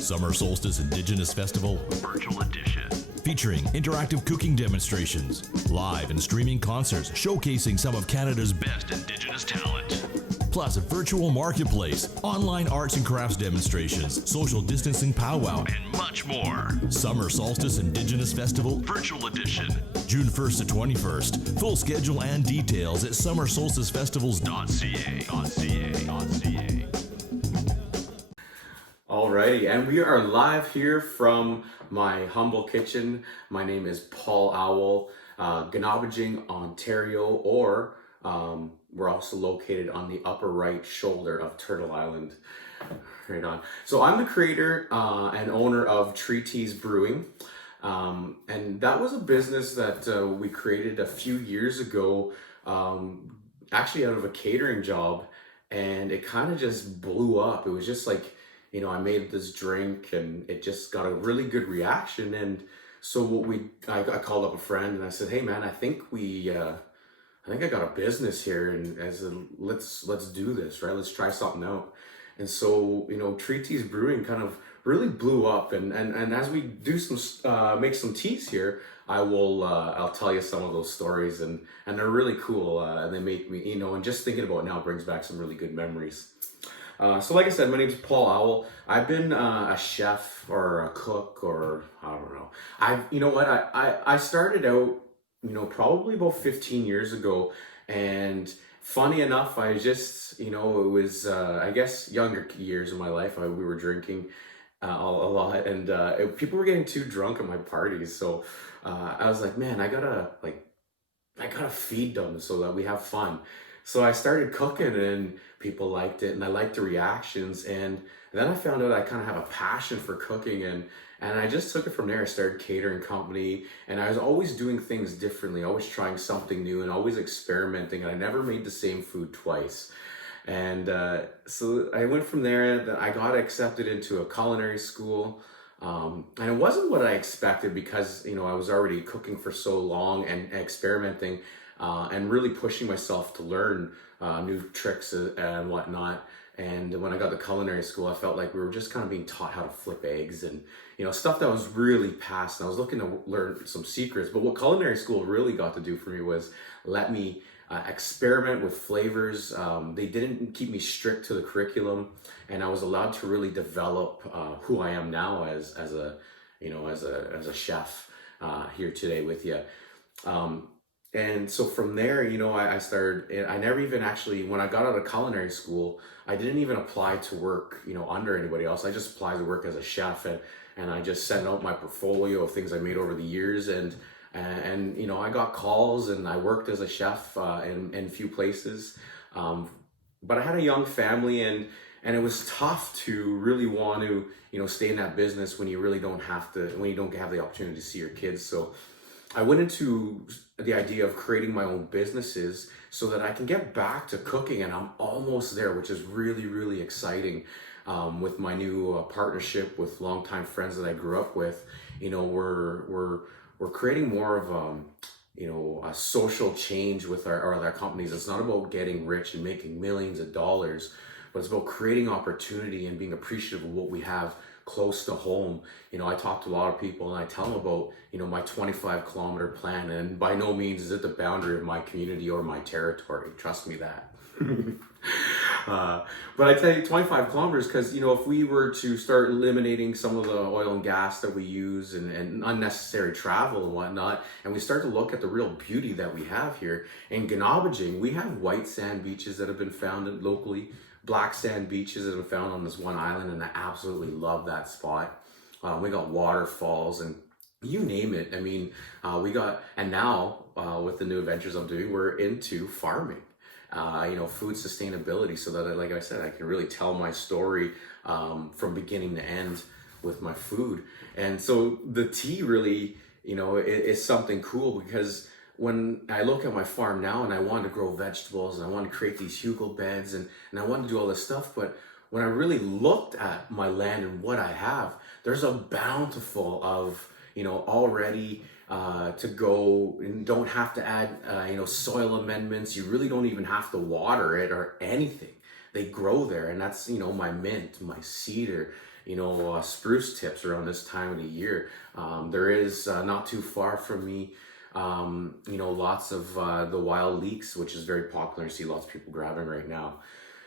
Summer Solstice Indigenous Festival Virtual Edition. Featuring interactive cooking demonstrations, live and streaming concerts showcasing some of Canada's best Indigenous talent. Plus a virtual marketplace, online arts and crafts demonstrations, social distancing powwow, and much more. Summer Solstice Indigenous Festival Virtual Edition. June 1st to 21st. Full schedule and details at summersolsticefestivals.ca. Alrighty, and we are live here from my humble kitchen. My name is Paul Owl, Ganabajing, Ontario, or we're also located on the upper right shoulder of Turtle Island. Right on. So I'm the creator and owner of Treaties Brewing, and that was a business that we created a few years ago, actually out of a catering job, and it kind of just blew up. It was just like, you know, I made this drink and it just got a really good reaction. And so I called up a friend and I said, hey man, I think I got a business here, and let's do this, right? Let's try something out. And so, you know, Treaties Brewing kind of really blew up, and as we do make some teas here, I'll tell you some of those stories, and they're really cool, and they make me, you know, and just thinking about it now brings back some really good memories. So like I said, my name is Paul Owl. I've been a chef or a cook, or I don't know. I started out, you know, probably about 15 years ago, and funny enough, I just, you know, it was, I guess, younger years of my life, we were drinking a lot, and people were getting too drunk at my parties, so I was like, man, I gotta feed them so that we have fun. So I started cooking, and people liked it, and I liked the reactions, and then I found out I kind of have a passion for cooking, and I just took it from there. I started catering company, and I was always doing things differently, always trying something new, and always experimenting, and I never made the same food twice. And so I went from there. I got accepted into a culinary school, and it wasn't what I expected, because, you know, I was already cooking for so long and experimenting, and really pushing myself to learn new tricks and whatnot. And when I got to culinary school, I felt like we were just kind of being taught how to flip eggs and, you know, stuff that was really past. And I was looking to learn some secrets. But what culinary school really got to do for me was let me experiment with flavors. They didn't keep me strict to the curriculum, and I was allowed to really develop who I am now as a chef here today with you. And so from there, you know, I started, I never even actually, when I got out of culinary school, I didn't even apply to work, you know, under anybody else. I just applied to work as a chef, and I just sent out my portfolio of things I made over the years, and you know, I got calls, and I worked as a chef in a few places. But I had a young family, and it was tough to really want to, you know, stay in that business when you really don't have the opportunity to see your kids. So I went into the idea of creating my own businesses so that I can get back to cooking, and I'm almost there, which is really, really exciting. With my new partnership with longtime friends that I grew up with, you know, we're creating more of you know, a social change with our companies. It's not about getting rich and making millions of dollars, but it's about creating opportunity and being appreciative of what we have close to home. You know, I talk to a lot of people, and I tell them about, you know, my 25-kilometer plan, and by no means is it the boundary of my community or my territory. Trust me that. But I tell you 25 kilometers because, you know, if we were to start eliminating some of the oil and gas that we use and unnecessary travel and whatnot, and we start to look at the real beauty that we have here in Ganabajing, we have white sand beaches that have been found locally, black sand beaches that have been found on this one island, and I absolutely love that spot. We got waterfalls and you name it. I mean, and now with the new adventures I'm doing, we're into farming, you know, food sustainability, so that, like I said, I can really tell my story from beginning to end with my food. And so the tea really, you know, is something cool, because when I look at my farm now and I want to grow vegetables and I want to create these Hugo beds and I want to do all this stuff, but when I really looked at my land and what I have, there's a bountiful of, you know, already to go, and don't have to add, you know, soil amendments. You really don't even have to water it or anything. they grow there. And that's, my mint, my cedar, spruce tips around this time of the year. There is not too far from me, lots of the wild leeks, which is very popular. I see lots of people grabbing right now.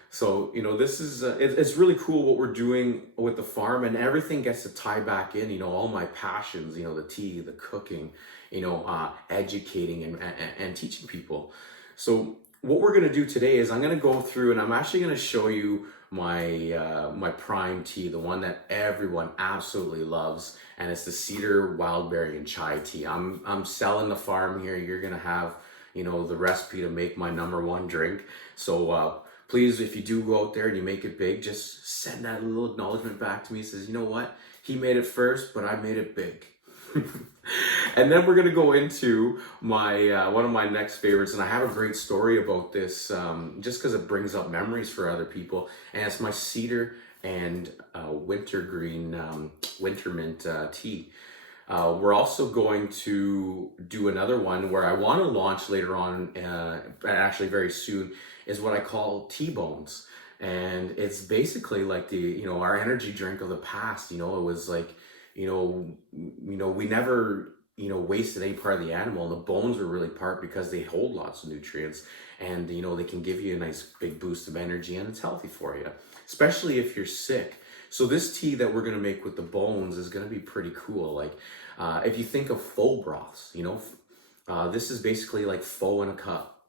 So, this is, it's really cool what we're doing with the farm, and everything gets to tie back in, all my passions, the tea, the cooking, educating and teaching people. So what we're going to do today is I'm going to go through and I'm actually going to show you my prime tea, the one that everyone absolutely loves, and it's the Cedar, Wildberry, and Chai tea. I'm selling the farm here. You're going to have, the recipe to make my #1 drink. So, please, if you do go out there and you make it big, just send that little acknowledgement back to me. It says, you know what? He made it first, but I made it big. And then we're going to go into my one of my next favorites. And I have a great story about this just because it brings up memories for other people. And it's my Cedar and Wintergreen winter mint tea. We're also going to do another one where I want to launch later on, actually very soon, is what I call T-bones. And it's basically like our energy drink of the past. It was like, we never, wasted any part of the animal. And the bones were really part because they hold lots of nutrients, and, they can give you a nice big boost of energy, and it's healthy for you, especially if you're sick. So this tea that we're going to make with the bones is going to be pretty cool. Like, if you think of faux broths, this is basically like faux in a cup.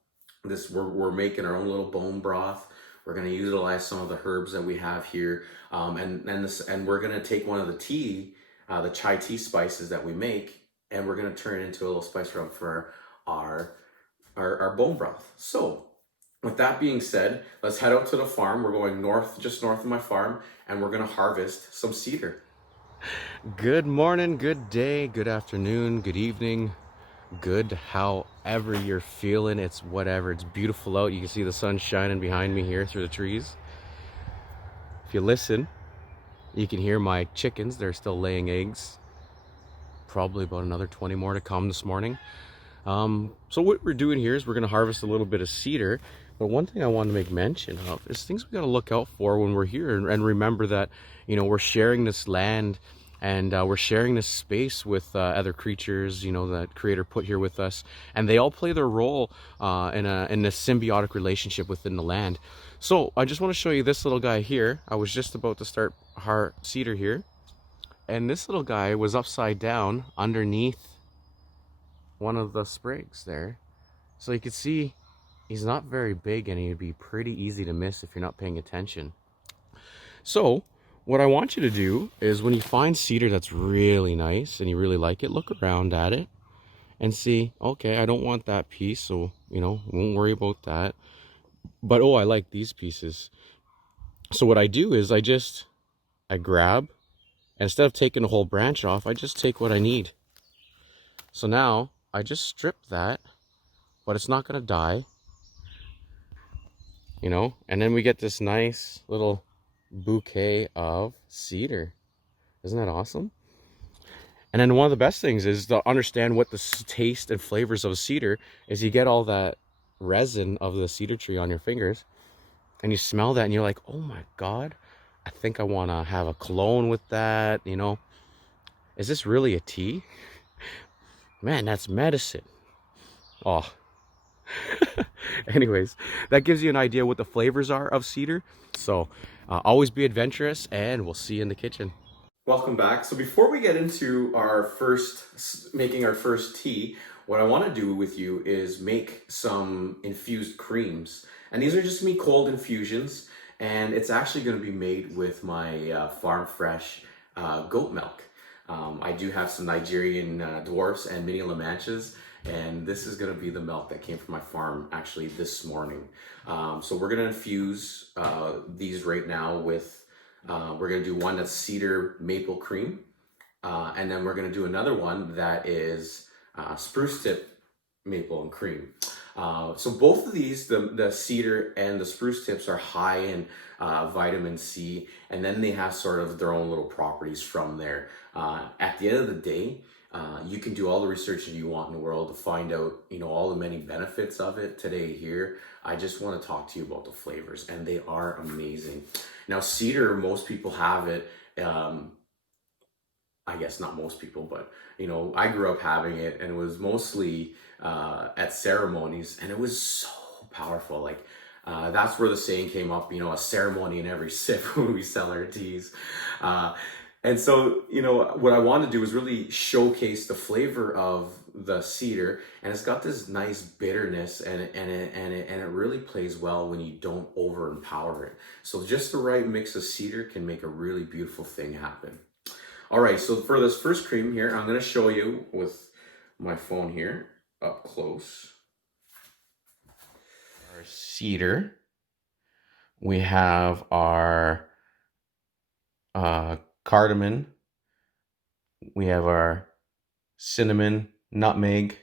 We're making our own little bone broth. We're going to utilize some of the herbs that we have here, and we're going to take one of the tea, the chai tea spices that we make, and we're going to turn it into a little spice rub for our bone broth. So, with that being said, let's head out to the farm. We're going north, just north of my farm, and we're going to harvest some cedar. Good morning, good day, good afternoon, good evening, good however you're feeling. It's whatever. It's beautiful out. You can see the sun shining behind me here through the trees. If you listen, you can hear my chickens. They're still laying eggs. Probably about another 20 more to come this morning. So what we're doing here is we're going to harvest a little bit of cedar. But one thing I want to make mention of is things we got to look out for when we're here, and remember that, we're sharing this land, and we're sharing this space with other creatures, that Creator put here with us, and they all play their role in a symbiotic relationship within the land. So I just want to show you this little guy here. I was just about to start cedar here, and this little guy was upside down underneath one of the sprigs there. So you can see he's not very big, and he'd be pretty easy to miss if you're not paying attention. So what I want you to do is, when you find cedar that's really nice and you really like it, look around at it and see, okay, I don't want that piece, so, won't worry about that. But, oh, I like these pieces. So what I do is I grab, and instead of taking a whole branch off, I just take what I need. So now I just strip that, but it's not going to die, and then we get this nice little bouquet of cedar. Isn't that awesome? And then one of the best things is to understand what the taste and flavors of cedar is. You get all that resin of the cedar tree on your fingers, and you smell that, and you're like, oh my God, I think I want to have a cologne with that. Is this really a tea? Man, that's medicine. Oh. Anyways, that gives you an idea what the flavors are of cedar. So always be adventurous, and we'll see you in the kitchen. Welcome back. So before we get into making our first tea, what I want to do with you is make some infused creams. And these are just me cold infusions, and it's actually going to be made with my farm fresh goat milk. I do have some Nigerian dwarfs and mini La Manchas, and this is going to be the milk that came from my farm actually this morning. So we're going to infuse these right now with, we're going to do one that's cedar maple cream, and then we're going to do another one that is spruce tip maple and cream. So both of these, the cedar and the spruce tips, are high in vitamin C, and then they have sort of their own little properties from there. At the end of the day, you can do all the research that you want in the world to find out, all the many benefits of it. Today here, I just want to talk to you about the flavors, and they are amazing. Now, cedar, most people have it. I guess not most people, but I grew up having it, and it was mostly at ceremonies, and it was so powerful. Like that's where the saying came up, a ceremony in every sip when we sell our teas. And so, what I wanted to do was really showcase the flavor of the cedar, and it's got this nice bitterness, and it really plays well when you don't overpower it. So just the right mix of cedar can make a really beautiful thing happen. All right, so for this first cream here, I'm going to show you with my phone here up close. Our cedar. We have our cardamom. We have our cinnamon, nutmeg,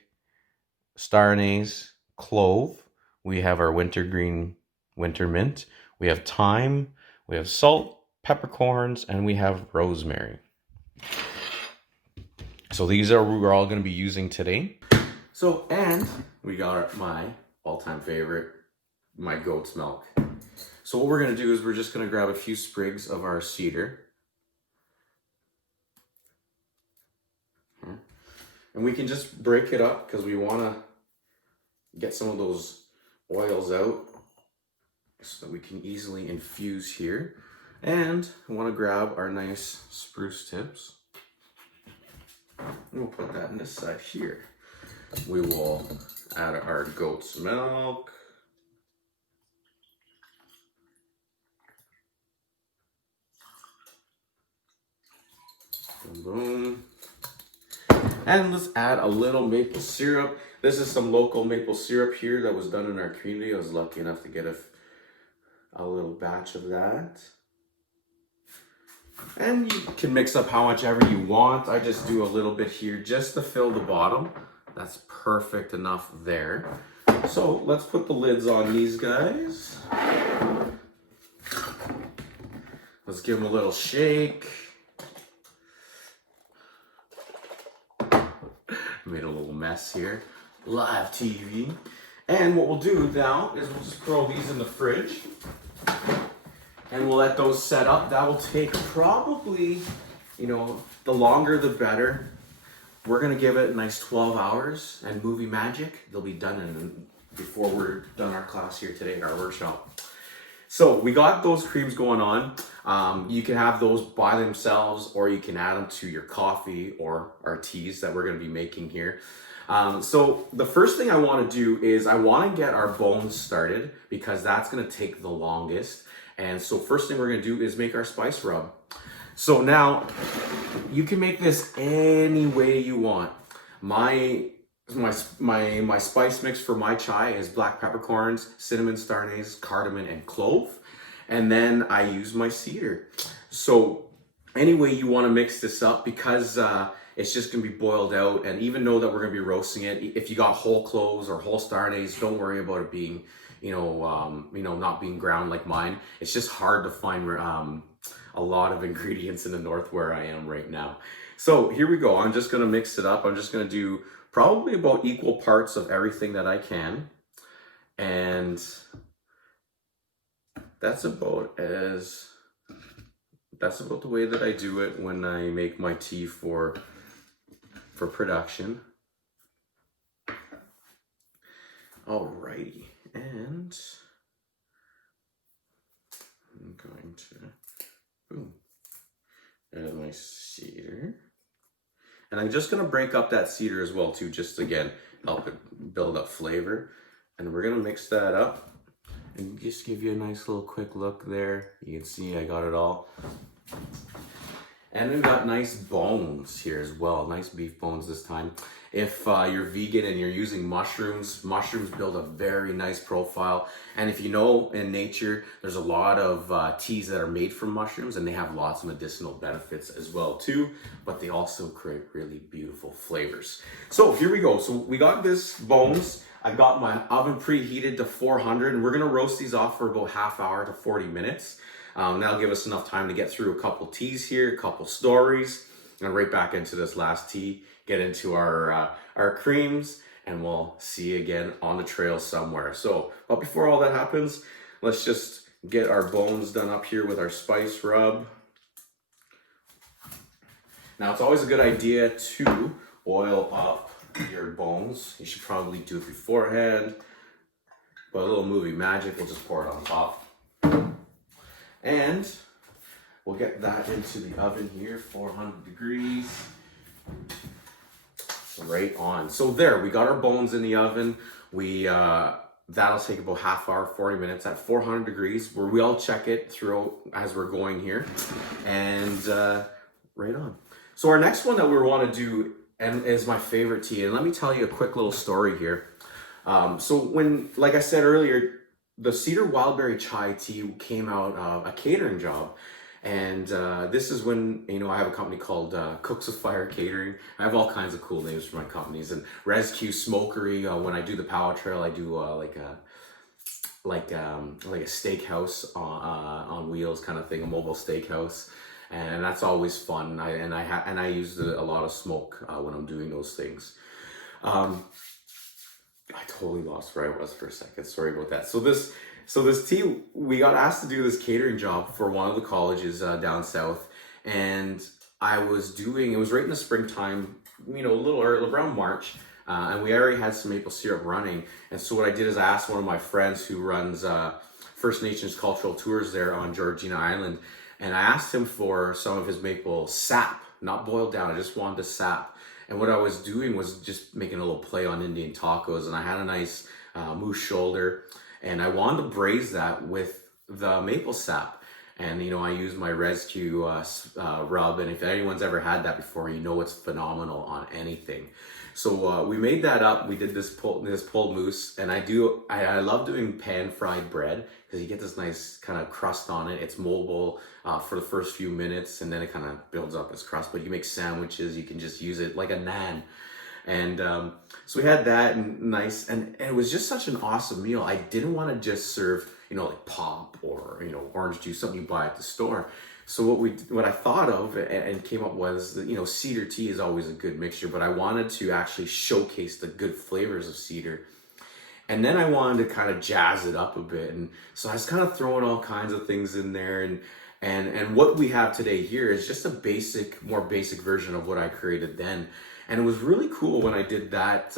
star anise, clove. We have our wintergreen, winter mint. We have thyme. We have salt, peppercorns, and we have rosemary. So these are what we're all going to be using today. So, and we got my all-time favorite, my goat's milk. So what we're going to do is we're just going to grab a few sprigs of our cedar. And we can just break it up because we want to get some of those oils out so that we can easily infuse here. And I want to grab our nice spruce tips. We'll put that in this side here. We will add our goat's milk. Boom, boom. And let's add a little maple syrup. This is some local maple syrup here that was done in our community. I was lucky enough to get a little batch of that. And you can mix up how much ever you want. I just do a little bit here just to fill the bottom. That's perfect enough there. So let's put the lids on these guys. Let's give them a little shake. Made a little mess here. Live TV. And what we'll do now is we'll just throw these in the fridge. And we'll let those set up. That will take probably, the longer the better. We're gonna give it a nice 12 hours, and movie magic, they'll be done before we're done our class here today, our workshop. So we got those creams going on. You can have those by themselves, or you can add them to your coffee or our teas that we're gonna be making here. So the first thing I wanna do is I wanna get our bones started because that's gonna take the longest. And so first thing we're gonna do is make our spice rub. So now you can make this any way you want. My spice mix for my chai is black peppercorns, cinnamon, star anise, cardamom, and clove. And then I use my cedar. So any way you want to mix this up, because it's just gonna be boiled out. And even though that we're gonna be roasting it, if you got whole cloves or whole star anise, don't worry about it being not being ground like mine. It's just hard to find a lot of ingredients in the north where I am right now. So here we go. I'm just gonna mix it up. I'm just gonna do probably about equal parts of everything that I can. And that's about the way that I do it when I make my tea for production. Alrighty. And I'm going to add my cedar. And I'm just going to break up that cedar as well too, just again, help it build up flavor. And we're going to mix that up and just give you a nice little quick look there. You can see I got it all. And we've got nice bones here as well, nice beef bones this time. If you're vegan and you're using mushrooms, mushrooms build a very nice profile. And if you know, in nature, there's a lot of teas that are made from mushrooms, and they have lots of medicinal benefits as well too, but they also create really beautiful flavors. So here we go. So we got this bones. I've got my oven preheated to 400, and we're gonna roast these off for about half hour to 40 minutes. That'll give us enough time to get through a couple teas here, a couple stories, and right back into this last tea, get into our creams, and we'll see you again on the trail somewhere. So, but before all that happens, let's just get our bones done up here with our spice rub. Now, it's always a good idea to oil up your bones. You should probably do it beforehand, but a little movie magic, we'll just pour it on top. And we'll get that into the oven here, 400 degrees. Right on. So there, we got our bones in the oven. That'll take about half hour, 40 minutes at 400 degrees, where we'll check it through as we're going here. And right on. So our next one that we want to do, and is my favorite tea, and let me tell you a quick little story here. So when, like I said earlier, the Cedar Wildberry chai tea came out of a catering job. And this is when, I have a company called Cooks of Fire Catering. I have all kinds of cool names for my companies. And Rescue Smokery, when I do the Power Trail, I do like a steakhouse on wheels kind of thing, a mobile steakhouse. And that's always fun. I use a lot of smoke when I'm doing those things. I totally lost where I was for a second. Sorry about that. So this tea, we got asked to do this catering job for one of the colleges down south, and it was right in the springtime, a little early, around March, and we already had some maple syrup running. And so what I did is I asked one of my friends who runs First Nations cultural tours there on Georgina Island, and I asked him for some of his maple sap, not boiled down. I just wanted the sap. And what I was doing was just making a little play on Indian tacos, and I had a nice moose shoulder, and I wanted to braise that with the maple sap. And I used my Rescue rub, and if anyone's ever had that before, it's phenomenal on anything. So we made that up. We did this pulled moose, and I love doing pan fried bread because you get this nice kind of crust on it. It's moldable for the first few minutes, and then it kind of builds up as crust. But you make sandwiches, you can just use it like a naan. And so we had that, and it was just such an awesome meal. I didn't want to just serve, like pop or, orange juice, something you buy at the store. So what I thought of and came up was that, cedar tea is always a good mixture, but I wanted to actually showcase the good flavors of cedar. And then I wanted to kind of jazz it up a bit. And so I was kind of throwing all kinds of things in there. And what we have today here is just a more basic version of what I created then. And it was really cool when I did that,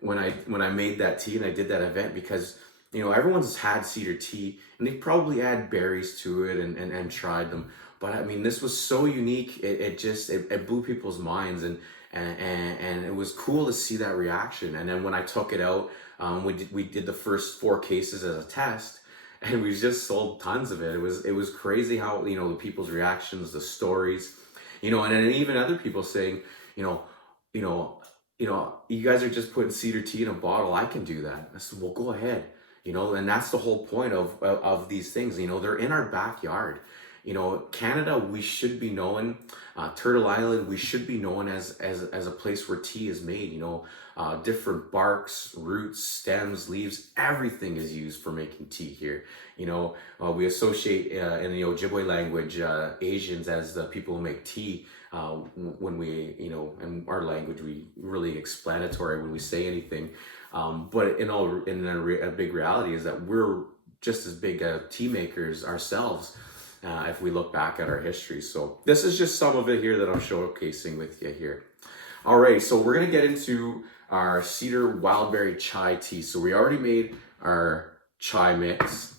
when I made that tea and I did that event, because everyone's had cedar tea and they probably add berries to it and tried them. But I mean, this was so unique. It blew people's minds, and it was cool to see that reaction. And then when I took it out, we did the first 4 cases as a test, and we just sold tons of it. It was crazy how, the people's reactions, the stories, and then even other people saying, you guys are just putting cedar tea in a bottle. I can do that. I said, well, go ahead. And that's the whole point of these things. They're in our backyard. Canada, we should be known, Turtle Island, we should be known as a place where tea is made. Different barks, roots, stems, leaves, everything is used for making tea here. We associate in the Ojibwe language Asians as the people who make tea. When we, in our language, we really explanatory when we say anything. But a big reality is that we're just as big tea makers ourselves if we look back at our history. So this is just some of it here that I'm showcasing with you here. All right, so we're gonna get into our Cedar Wildberry chai tea. So we already made our chai mix.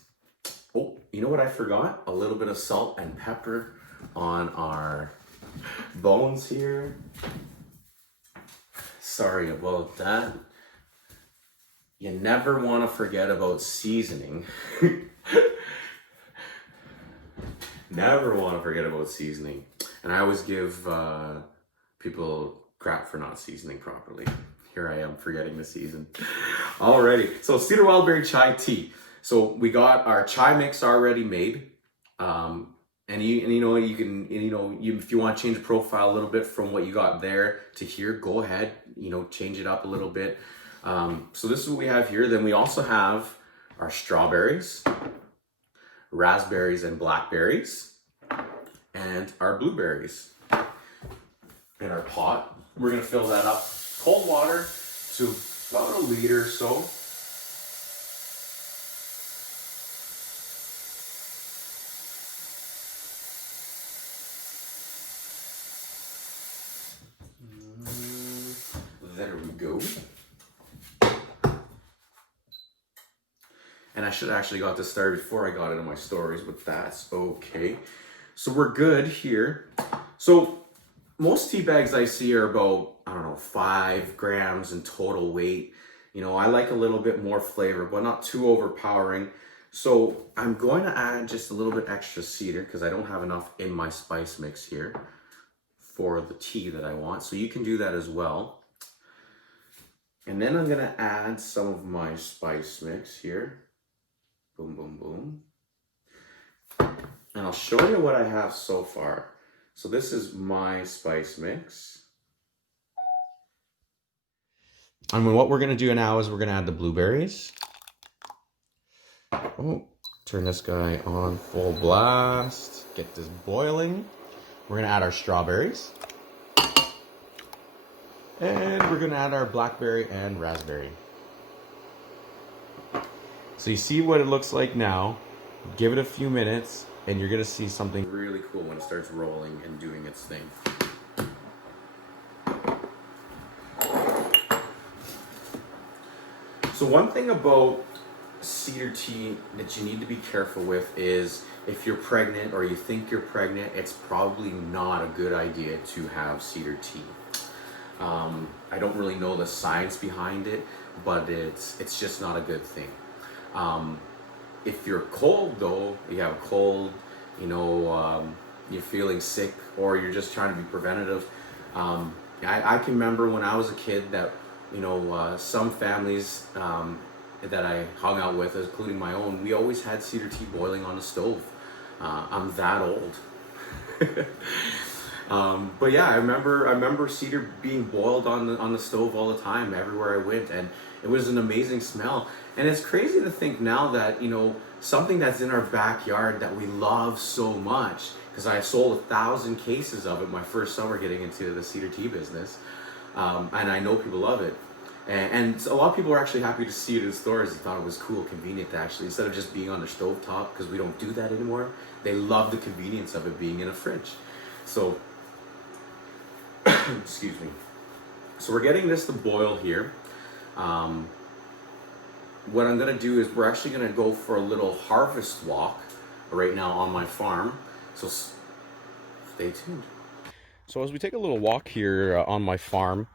Oh, you know what I forgot? A little bit of salt and pepper on our bones here. Sorry about that. You never want to forget about seasoning. Never want to forget about seasoning. And I always give people crap for not seasoning properly. Here I am forgetting the season. Alrighty, so Cedar Wildberry chai tea. So we got our chai mix already made. And you know, you can, if you want to change the profile a little bit from what you got there to here, go ahead, change it up a little bit. So this is what we have here. Then we also have our strawberries, raspberries and blackberries, and our blueberries. In our pot, we're gonna fill that up, cold water to about a liter or so. There we go. And I should have actually got this started before I got it in my stories, but that's okay. So we're good here. So most tea bags I see are about, 5 grams in total weight. I like a little bit more flavor, but not too overpowering. So I'm going to add just a little bit extra cedar because I don't have enough in my spice mix here for the tea that I want. So you can do that as well. And then I'm gonna add some of my spice mix here. Boom, boom, boom. And I'll show you what I have so far. So this is my spice mix. And what we're gonna do now is we're gonna add the blueberries. Oh, turn this guy on full blast. Get this boiling. We're gonna add our strawberries. And we're gonna add our blackberry and raspberry. So you see what it looks like now. Give it a few minutes and you're gonna see something really cool when it starts rolling and doing its thing. So one thing about cedar tea that you need to be careful with is if you're pregnant or you think you're pregnant, it's probably not a good idea to have cedar tea. I don't really know the science behind it, but it's just not a good thing. If you're cold though, you have a cold, you're feeling sick, or you're just trying to be preventative. I can remember when I was a kid that, some families that I hung out with, including my own, we always had cedar tea boiling on the stove. I'm that old. But yeah, I remember cedar being boiled on the stove all the time, everywhere I went, and it was an amazing smell. And it's crazy to think now that, something that's in our backyard that we love so much, because I sold 1,000 cases of it my first summer getting into the cedar tea business, and I know people love it. And a lot of people were actually happy to see it in stores. They thought it was cool, convenient to actually, instead of just being on the stove top, because we don't do that anymore, they love the convenience of it being in a fridge. So, excuse me. So we're getting this to boil here. What I'm gonna do is we're actually gonna go for a little harvest walk right now on my farm. So stay tuned. So as we take a little walk here on my farm,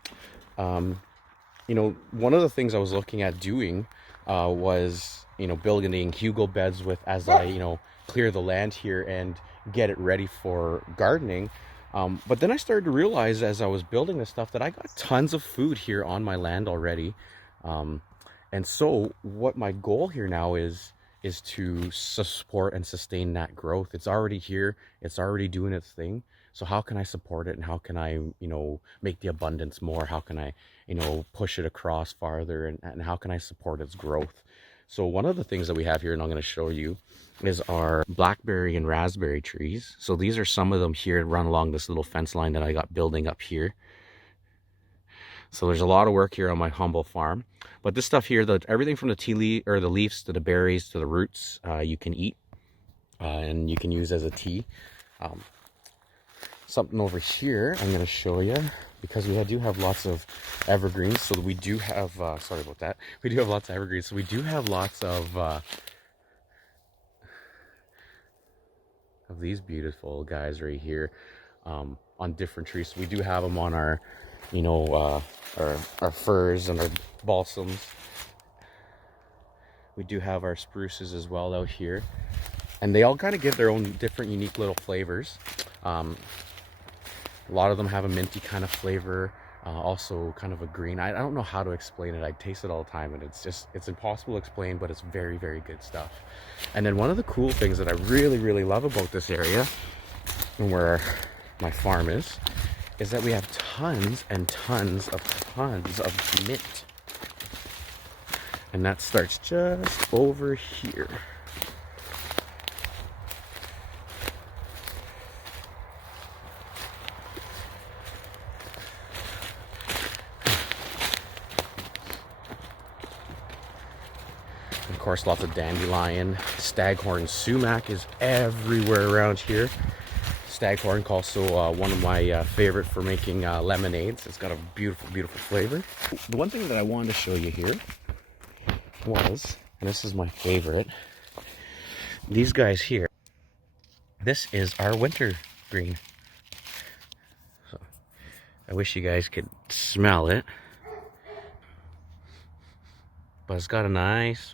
one of the things I was looking at doing was, building hugel beds with, as I, clear the land here and get it ready for gardening. But then I started to realize as I was building this stuff that I got tons of food here on my land already. And so what my goal here now is to support and sustain that growth. It's already here. It's already doing its thing. So how can I support it, and how can I, make the abundance more? How can I, push it across farther, and how can I support its growth? So one of the things that we have here, and I'm going to show you, is our blackberry and raspberry trees. So these are some of them here run along this little fence line that I got building up here. So there's a lot of work here on my humble farm. But this stuff here, everything from the the leaves to the berries to the roots, you can eat and you can use as a tea. Something over here I'm going to show you, because we do have lots of evergreens. So we do have, sorry about that. We do have lots of evergreens. So we do have lots of these beautiful guys right here on different trees. So we do have them on our, our firs and our balsams. We do have our spruces as well out here. And they all kind of give their own different unique little flavors. A lot of them have a minty kind of flavor, also kind of a green. I don't know how to explain it. I taste it all the time, and it's impossible to explain, but it's very, very good stuff. And then one of the cool things that I really, really love about this area, and where my farm is that we have tons and tons of mint. And that starts just over here. Of course, lots of dandelion. Staghorn sumac is everywhere around here. Staghorn, also one of my favorite for making lemonades. It's got a beautiful, beautiful flavor. The one thing that I wanted to show you here was, and this is my favorite, these guys here. This is our wintergreen. So I wish you guys could smell it, but it's got a nice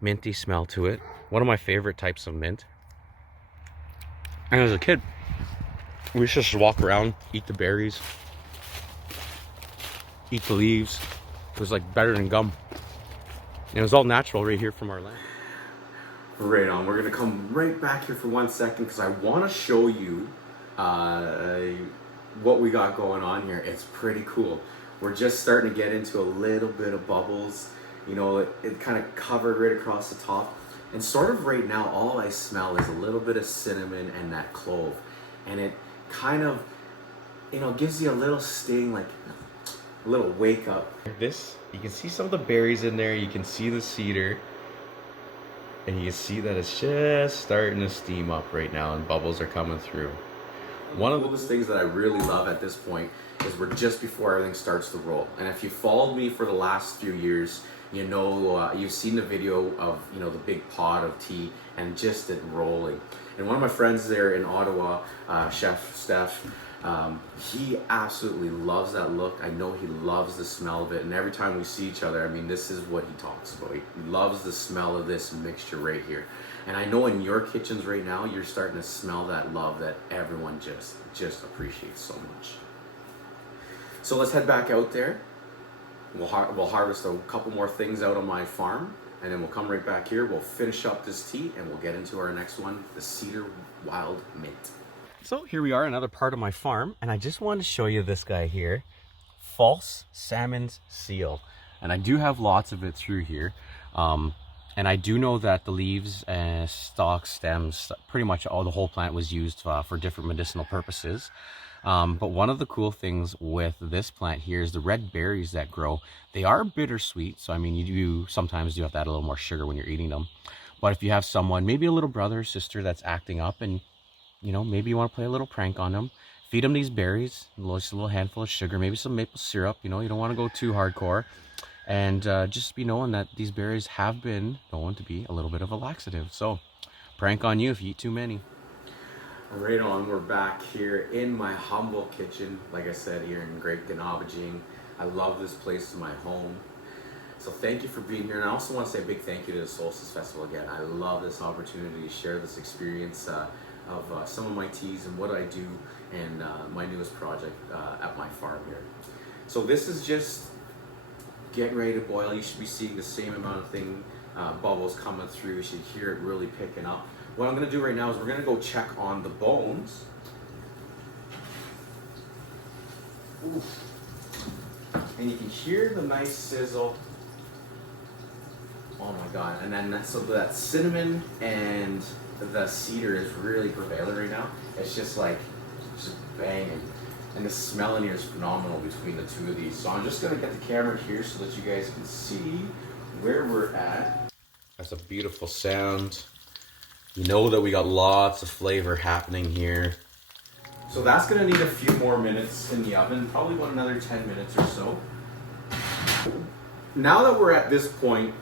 minty smell to it. One of my favorite types of mint. And as a kid, we used to just walk around, eat the berries, eat the leaves. It was like better than gum. And it was all natural right here from our land. Right on. We're gonna come right back here for 1 second because I want to show you what we got going on here. It's pretty cool. We're just starting to get into a little bit of bubbles. You know, it kind of covered right across the top. And sort of right now, all I smell is a little bit of cinnamon and that clove. And it kind of, you know, gives you a little sting, like a little wake up. This, you can see some of the berries in there. You can see the cedar. And you can see that it's just starting to steam up right now and bubbles are coming through. One of the coolest things that I really love at this point is we're just before everything starts to roll. And if you followed me for the last few years, you know, you've seen the video of, you know, the big pot of tea and just it rolling. And one of my friends there in Ottawa, Chef Steph, he absolutely loves that look. I know he loves the smell of it. And every time we see each other, I mean, this is what he talks about. He loves the smell of this mixture right here. And I know in your kitchens right now, you're starting to smell that love that everyone just appreciates so much. So let's head back out there. We'll harvest a couple more things out on my farm, and then we'll come right back here. We'll finish up this tea, and we'll get into our next one, the Cedar Wild Mint. So here we are, another part of my farm, and I just wanted to show you this guy here, false salmon's seal. And I do have lots of it through here. And I do know that the leaves, stalks, stems, pretty much all the whole plant was used for different medicinal purposes. But one of the cool things with this plant here is the red berries that grow. They are bittersweet, so I mean, you sometimes do have to add a little more sugar when you're eating them. But if you have someone, maybe a little brother or sister that's acting up, and you know, maybe you want to play a little prank on them, feed them these berries, just a little handful of sugar, maybe some maple syrup. You know, you don't want to go too hardcore. And just be knowing that these berries have been known to be a little bit of a laxative. So, prank on you if you eat too many. Right on, we're back here in my humble kitchen, like I said, here in Great Ganabajing. I love this place, it's my home. So thank you for being here. And I also want to say a big thank you to the Solstice Festival again. I love this opportunity to share this experience of some of my teas and what I do and my newest project at my farm here. So this is just getting ready to boil. You should be seeing the same amount of bubbles coming through. You should hear it really picking up. What I'm going to do right now is we're going to go check on the bones. Ooh. And you can hear the nice sizzle. Oh my god. And then so that cinnamon and the cedar is really prevailing right now. It's just like, just banging. And the smell in here is phenomenal between the two of these. So I'm just going to get the camera here so that you guys can see where we're at. That's a beautiful sound. You know that we got lots of flavor happening here. So that's going to need a few more minutes in the oven. Probably about another 10 minutes or so. Now that we're at this point,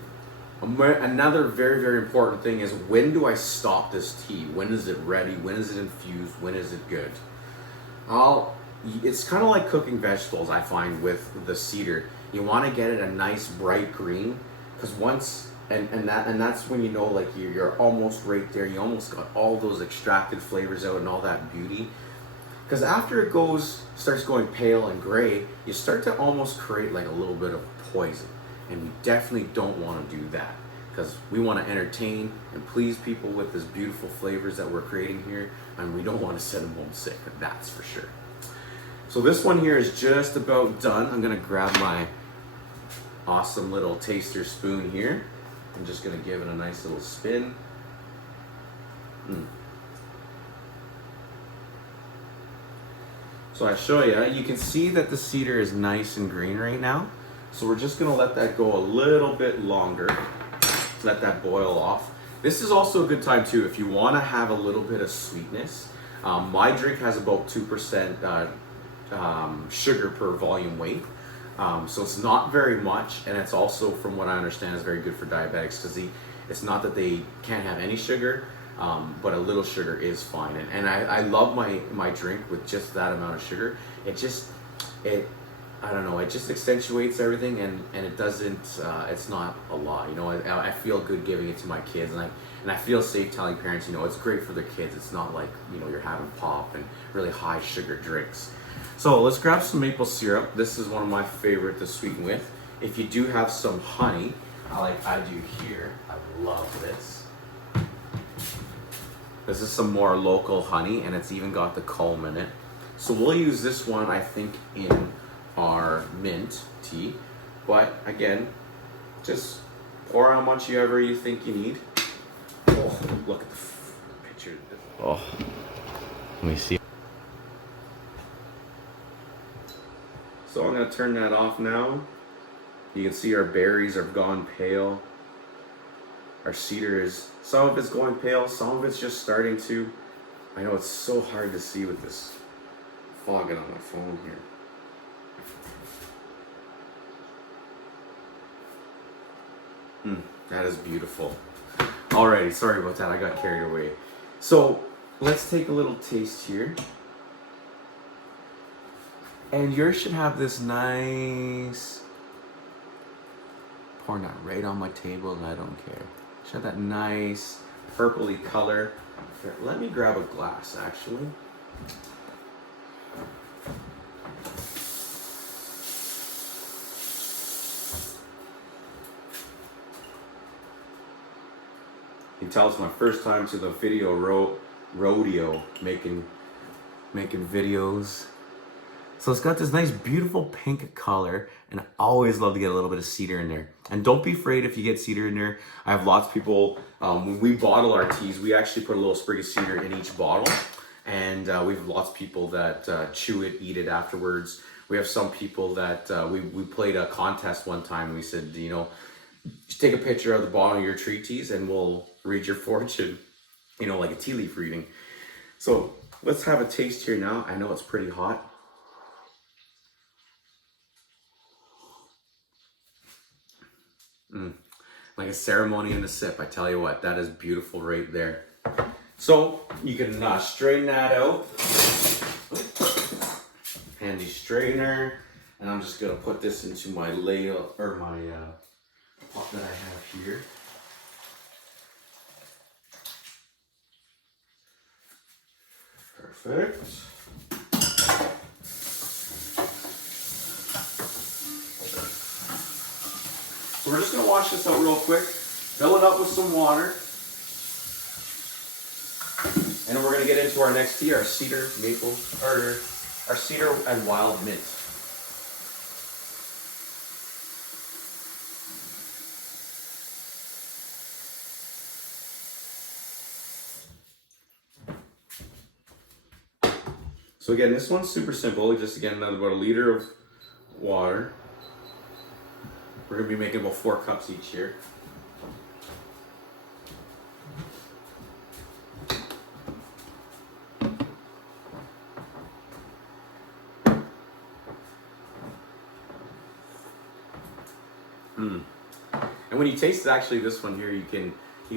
another very, very important thing is, when do I stop this tea? When is it ready? When is it infused? When is it good? It's kind of like cooking vegetables, I find, with the cedar. You want to get it a nice bright green, because once, and that's when you know, like, you're almost right there. You almost got all those extracted flavors out and all that beauty. Because after it starts going pale and gray, you start to almost create like a little bit of poison. And we definitely don't want to do that, because we want to entertain and please people with this beautiful flavors that we're creating here, and we don't want to send them home sick, that's for sure. So this one here is just about done. I'm gonna grab my awesome little taster spoon here. I'm just gonna give it a nice little spin. So I show you, you can see that the cedar is nice and green right now. So we're just gonna let that go a little bit longer. Let that boil off. This is also a good time too if you wanna have a little bit of sweetness. My drink has about 2% sugar per volume weight. So it's not very much, and it's also, from what I understand, is very good for diabetics, because it's not that they can't have any sugar, but a little sugar is fine. And I love my drink with just that amount of sugar. I don't know, it just accentuates everything, and it doesn't, it's not a lot, you know. I feel good giving it to my kids, and I feel safe telling parents, you know, it's great for their kids. It's not like, you know, you're having pop and really high sugar drinks. So let's grab some maple syrup. This is one of my favorite to sweeten with. If you do have some honey, like I do here, I love this. This is some more local honey, and it's even got the comb in it. So we'll use this one, I think, in our mint tea. But again, just pour how much you think you need. Oh, look at the picture. Oh, let me see. So I'm gonna turn that off now. You can see our berries are gone pale. Our cedar is, some of it's going pale, some of it's just starting to. I know it's so hard to see with this fogging on my phone here. That is beautiful. Alrighty, sorry about that, I got carried away. So let's take a little taste here. And yours should have this nice, pouring that right on my table, and I don't care. Should have that nice purpley color. Here, let me grab a glass actually. You can tell it's my first time to the video rodeo, making videos. So it's got this nice, beautiful pink color, and I always love to get a little bit of cedar in there. And don't be afraid if you get cedar in there. I have lots of people, when we bottle our teas, we actually put a little sprig of cedar in each bottle. And we have lots of people that chew it, eat it afterwards. We have some people that, we played a contest one time, and we said, you know, just take a picture of the bottle of your tree teas and we'll read your fortune, you know, like a tea leaf reading. So let's have a taste here now. I know it's pretty hot. Like a ceremony in a sip, I tell you what, that is beautiful right there. So you can strain that out. Handy strainer, and I'm just gonna put this into my ladle, or my pot that I have here. Perfect. So we're just gonna wash this out real quick, fill it up with some water, and then we're gonna get into our next tea, our cedar maple, or our cedar and wild mint. So again, this one's super simple. Just again, about a liter of water. We're gonna be making about 4 cups each here. And when you taste actually this one here, you can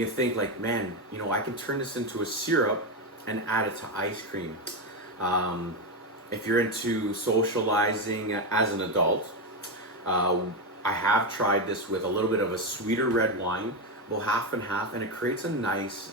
think like, man, you know, I can turn this into a syrup and add it to ice cream. If you're into socializing as an adult, I have tried this with a little bit of a sweeter red wine, well, half and half, and it creates a nice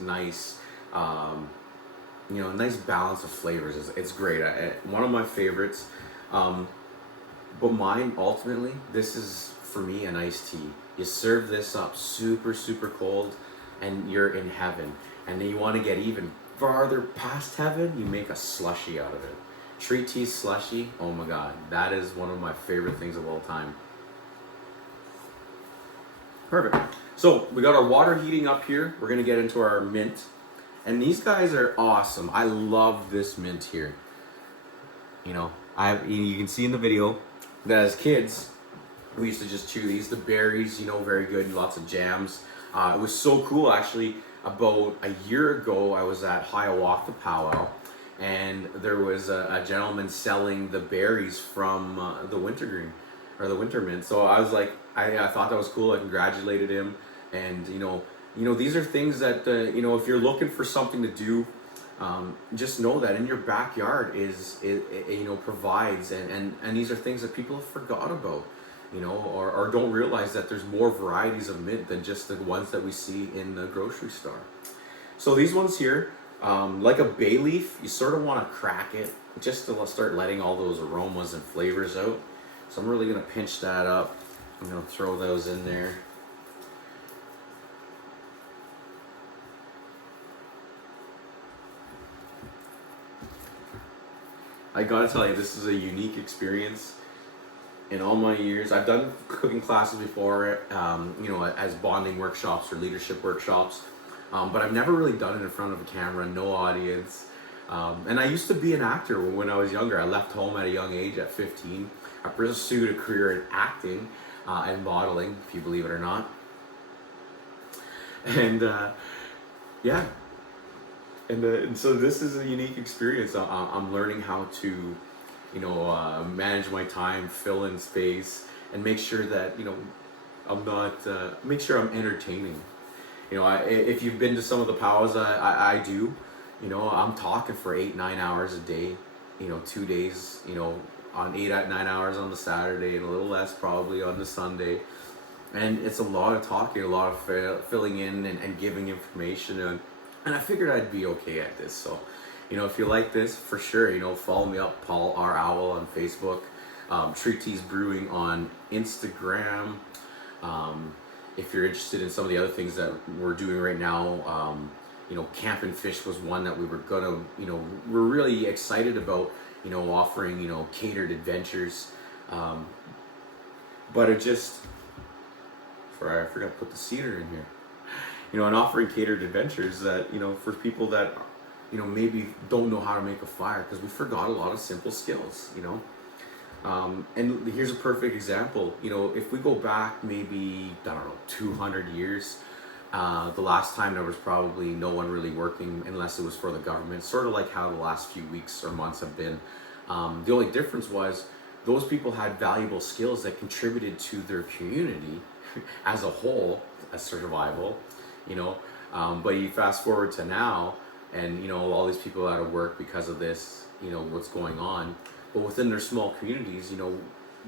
you know, a nice balance of flavors. It's great. One of my favorites. But mine, ultimately, this is, for me, an iced tea. You serve this up super, super cold, and you're in heaven. And then you want to get even farther past heaven, you make a slushy out of it. Treat tea slushy, oh my god, that is one of my favorite things of all time. Perfect. So we got our water heating up here. We're gonna get into our mint. And these guys are awesome. I love this mint here. You know, you can see in the video that as kids, we used to just chew these. The berries, you know, very good, lots of jams. It was so cool, actually. About a year ago, I was at Hiawatha Powwow, and there was a gentleman selling the berries from the Wintergreen, or the winter mint. So I was like, I thought that was cool. I congratulated him, and you know, these are things that you know, if you're looking for something to do, just know that in your backyard you know, provides, and these are things that people have forgot about, you know, or don't realize that there's more varieties of mint than just the ones that we see in the grocery store. So these ones here, like a bay leaf, you sort of want to crack it just to start letting all those aromas and flavors out. So I'm really going to pinch that up. I'm going to throw those in there. I gotta tell you, this is a unique experience. In all my years, I've done cooking classes before, you know, as bonding workshops or leadership workshops, but I've never really done it in front of a camera, no audience. And I used to be an actor when I was younger. I left home at a young age, at 15. I pursued a career in acting and modeling, if you believe it or not. And yeah. And so this is a unique experience. I'm learning how to, you know, manage my time, fill in space, and make sure that, you know, I'm not, make sure I'm entertaining. You know, if you've been to some of the powwows I do, you know, I'm talking for 8-9 hours a day, you know, 2 days, you know, on 8-9 hours on the Saturday, and a little less probably on the Sunday. And it's a lot of talking, a lot of filling in and giving information. And I figured I'd be okay at this. So, you know, if you like this, for sure, you know, follow me up, Paul R. Owl on Facebook, Treat Teas Brewing on Instagram. If you're interested in some of the other things that we're doing right now, you know, Camp and Fish was one that we were gonna, you know, we're really excited about, you know, offering, you know, catered adventures. But it just, I forgot to put the cedar in here. You know, and offering catered adventures that, you know, for people that, you know, maybe don't know how to make a fire, because we forgot a lot of simple skills, you know. And here's a perfect example. You know, if we go back maybe, I don't know, 200 years, the last time there was probably no one really working unless it was for the government, sort of like how the last few weeks or months have been. The only difference was those people had valuable skills that contributed to their community as a whole, as survival. You know, but you fast forward to now, and you know, all these people out of work because of this, you know, what's going on. But within their small communities, you know,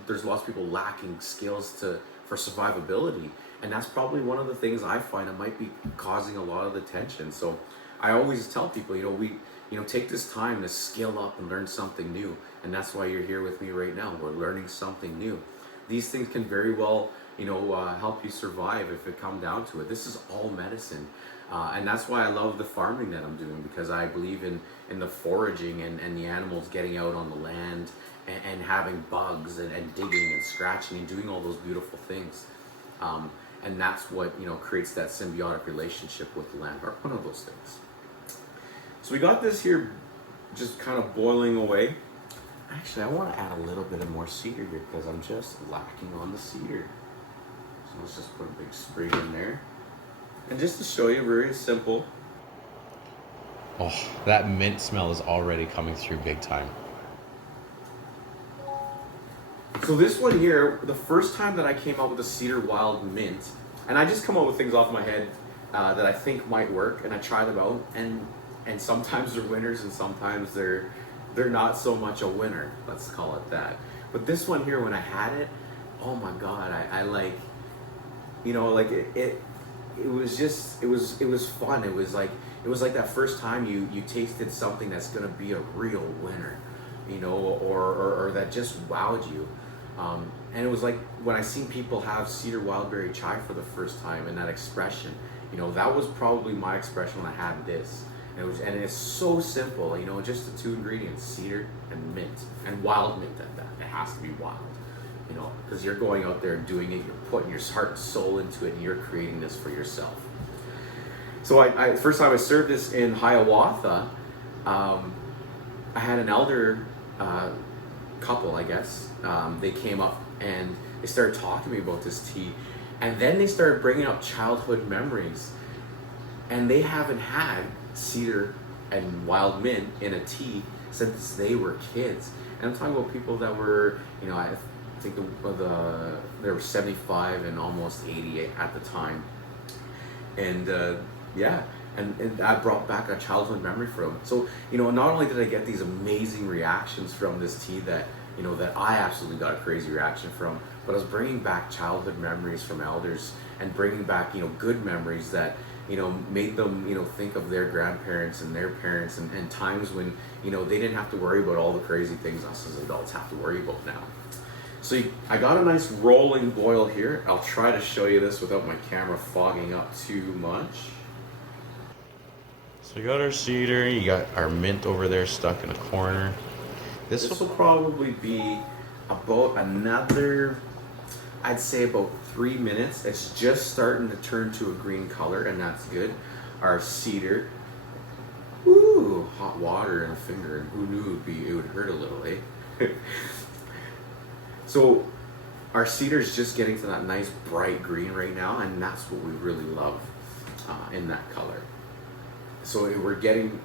there's lots of people lacking skills for survivability, and that's probably one of the things I find that might be causing a lot of the tension. So I always tell people, you know, take this time to skill up and learn something new, and that's why you're here with me right now. We're learning something new. These things can very well, you know, help you survive if it come down to it. This is all medicine. And that's why I love the farming that I'm doing, because I believe in the foraging and the animals getting out on the land and having bugs and digging and scratching and doing all those beautiful things. And that's what, you know, creates that symbiotic relationship with the land, or one of those things. So we got this here just kind of boiling away. Actually, I want to add a little bit of more cedar here because I'm just lacking on the cedar. So let's just put a big sprig in there. And just to show you, very simple. Oh, that mint smell is already coming through big time. So this one here, the first time that I came out with a Cedar Wild Mint, and I just come up with things off my head that I think might work, and I try them out, and sometimes they're winners, and sometimes they're not so much a winner, let's call it that. But this one here, when I had it, oh my God, I like, you know, like it was just, it was fun. It was like, it was like that first time you tasted something that's gonna be a real winner, you know, or that just wowed you. And it was like when I seen people have Cedar Wildberry chai for the first time, and that expression, you know, that was probably my expression when I had this. And it's so simple, you know, just the two ingredients, cedar and mint, and wild mint at that. It has to be wild, you know, because you're going out there and doing it, you're putting your heart and soul into it, and you're creating this for yourself. So I first time I served this in Hiawatha, I had an elder couple, I guess. They came up and they started talking to me about this tea, and then they started bringing up childhood memories, and they haven't had cedar and wild mint in a tea since they were kids. And I'm talking about people that were, you know, I think they were 75 and almost 80 at the time. And yeah, and that brought back a childhood memory for them. So, you know, not only did I get these amazing reactions from this tea that, you know, that I absolutely got a crazy reaction from, but I was bringing back childhood memories from elders, and bringing back, you know, good memories that, you know, made them, you know, think of their grandparents and their parents, and times when, you know, they didn't have to worry about all the crazy things us as adults have to worry about now. So I got a nice rolling boil here. I'll try to show you this without my camera fogging up too much. So we got our cedar, you got our mint over there stuck in a corner. This will probably be about another, I'd say about 3 minutes. It's just starting to turn to a green color, and that's good. Our cedar, ooh, hot water in a finger, and who knew it would hurt a little, eh? So our cedar's just getting to that nice bright green right now, and that's what we really love in that color. So we're getting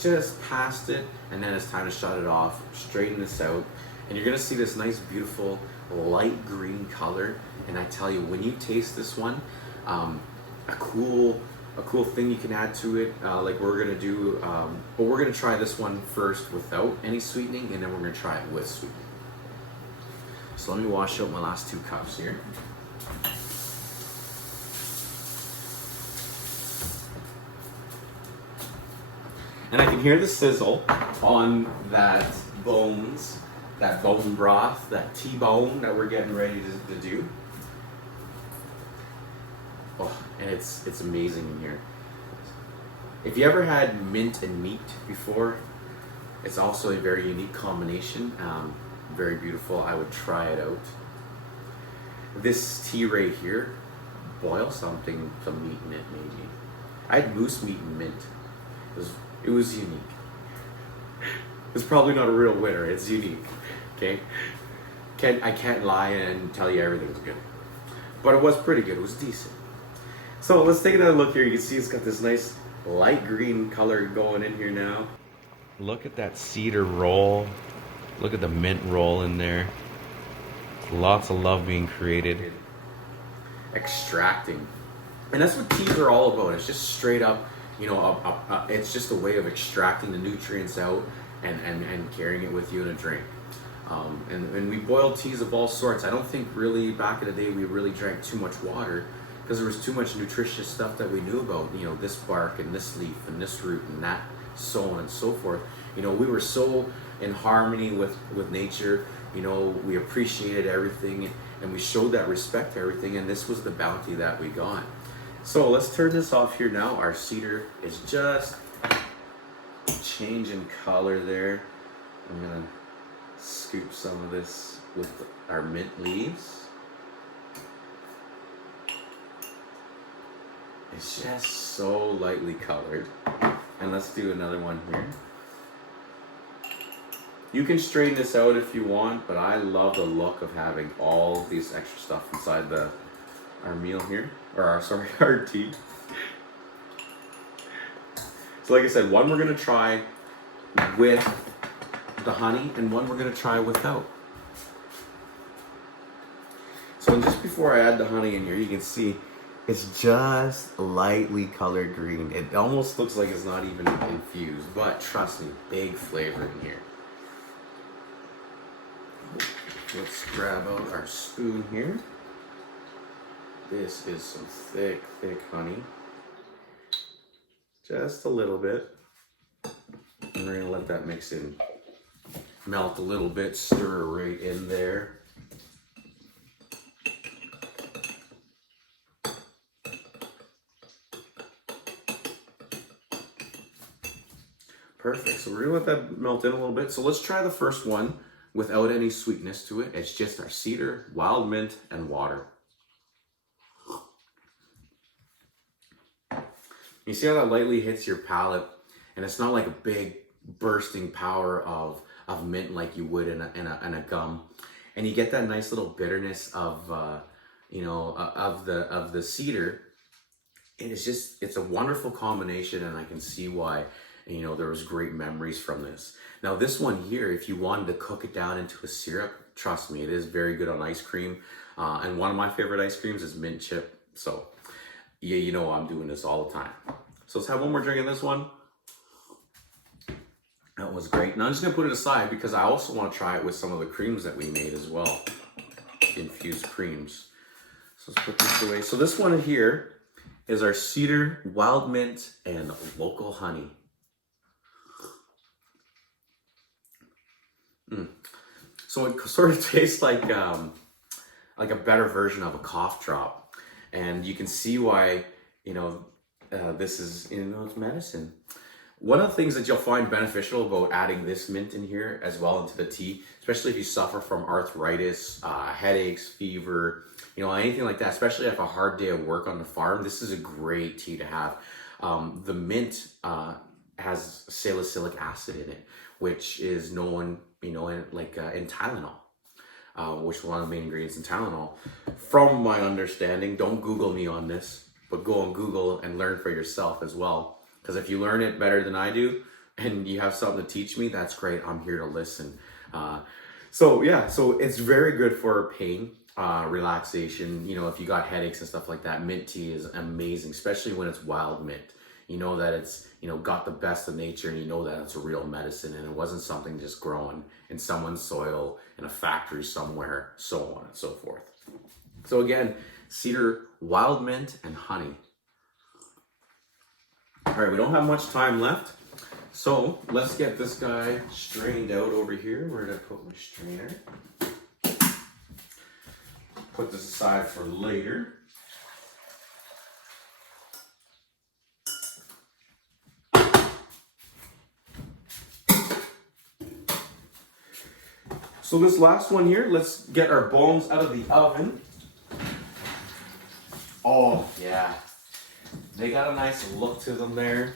just past it, and then it's time to shut it off, straighten this out, and you're gonna see this nice, beautiful, light green color. And I tell you, when you taste this one, a cool thing you can add to it, like we're gonna do, but we're gonna try this one first without any sweetening, and then we're gonna try it with sweetening. So let me wash out my last 2 cups here. And I can hear the sizzle on that bone broth, that T-bone that we're getting ready to do. Oh, and it's amazing in here. If you ever had mint and meat before, it's also a very unique combination. Very beautiful. I would try it out. This tea right here, boil some meat in it maybe. I had moose meat and mint. It was unique. It's probably not a real winner. It's unique. Okay? I can't lie and tell you everything's good. But it was pretty good. It was decent. So let's take another look here. You can see it's got this nice light green color going in here now. Look at that cedar roll. Look at the mint roll in there. Lots of love being created. Extracting. And that's what teas are all about. It's just straight up, you know, it's just a way of extracting the nutrients out and carrying it with you in a drink. And we boiled teas of all sorts. I don't think really back in the day we really drank too much water, because there was too much nutritious stuff that we knew about, you know, this bark and this leaf and this root and that, so on and so forth. You know, we were so in harmony with nature, you know, we appreciated everything, and we showed that respect to everything, and this was the bounty that we got. So let's turn this off here now. Our cedar is just changing color there. I'm gonna scoop some of this with our mint leaves. It's just so lightly colored. And let's do another one here. You can strain this out if you want, but I love the look of having all these extra stuff inside our meal here, or our tea. So like I said, one we're gonna try with the honey, and one we're gonna try without. So just before I add the honey in here, you can see it's just lightly colored green. It almost looks like it's not even infused, but trust me, big flavor in here. Let's grab out our spoon here. This is some thick honey. just a little bit. And we're gonna let that mix in. Melt a little bit, stir right in there. Perfect, so we're gonna let that melt in a little bit. So let's try the first one without any sweetness to it. It's just our cedar, wild mint, and water. You see how that lightly hits your palate, and it's not like a big bursting power of mint like you would in a gum, and you get that nice little bitterness of of the cedar. And it's a wonderful combination, and I can see why there was great memories from this. Now this one here, if you wanted to cook it down into a syrup, trust me, it is very good on ice cream. And one of my favorite ice creams is mint chip. So yeah, I'm doing this all the time. So let's have one more drink of this one. That was great. Now I'm just gonna put it aside because I also want to try it with some of the creams that we made as well. Infused creams. So let's put this away. So this one here is our cedar, wild mint, and local honey. So it sort of tastes like a better version of a cough drop, and you can see why this is it's medicine. One of the things that you'll find beneficial about adding this mint in here as well into the tea, especially if you suffer from arthritis, headaches, fever, anything like that, especially if a hard day of work on the farm, this is a great tea to have. The mint has salicylic acid in it, which is known, in Tylenol, which is one of the main ingredients in Tylenol. From my understanding, don't Google me on this, but go on Google and learn for yourself as well. Because if you learn it better than I do, and you have something to teach me, that's great. I'm here to listen. So it's very good for pain, relaxation. If you got headaches and stuff like that, mint tea is amazing, especially when it's wild mint. You know that it's got the best of nature, and you know that it's a real medicine, and it wasn't something just growing in someone's soil in a factory somewhere, so on and so forth. So again, cedar, wild mint, and honey. All right, we don't have much time left, so let's get this guy strained out over here. Where did I put my strainer? Put this aside for later. So this last one here, let's get our bones out of the oven. Oh yeah, they got a nice look to them there.